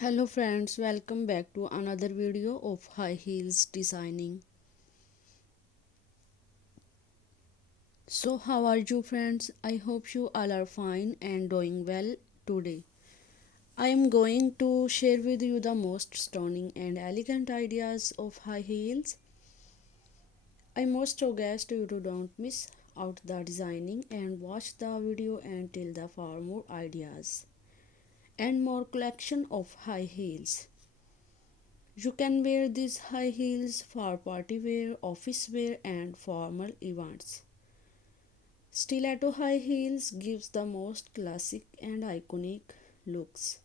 Hello friends, welcome back to another video of high heels designing. So how are you friends? I hope you all are fine and doing well today. I am going to share with you the most stunning and elegant ideas of high heels. I most suggest you to don't miss out the designing and watch the video until the for more ideas and more collection of high heels. You can wear these high heels for party wear, office wear and formal events. Stiletto high heels gives the most classic and iconic looks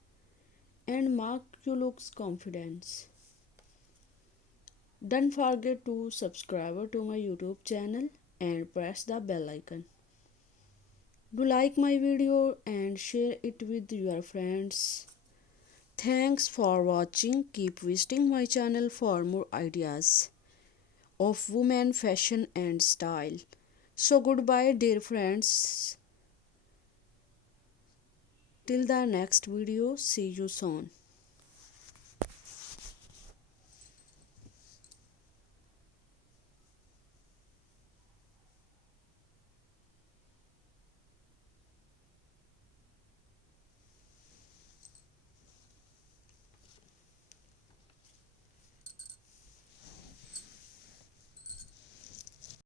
and mark you looks confidence. Don't forget to subscribe to my YouTube channel and press the bell icon. Do like my video and share it with your friends. Thanks for watching. Keep visiting my channel for more ideas of women fashion and style. So goodbye dear friends, till the next video, see you soon.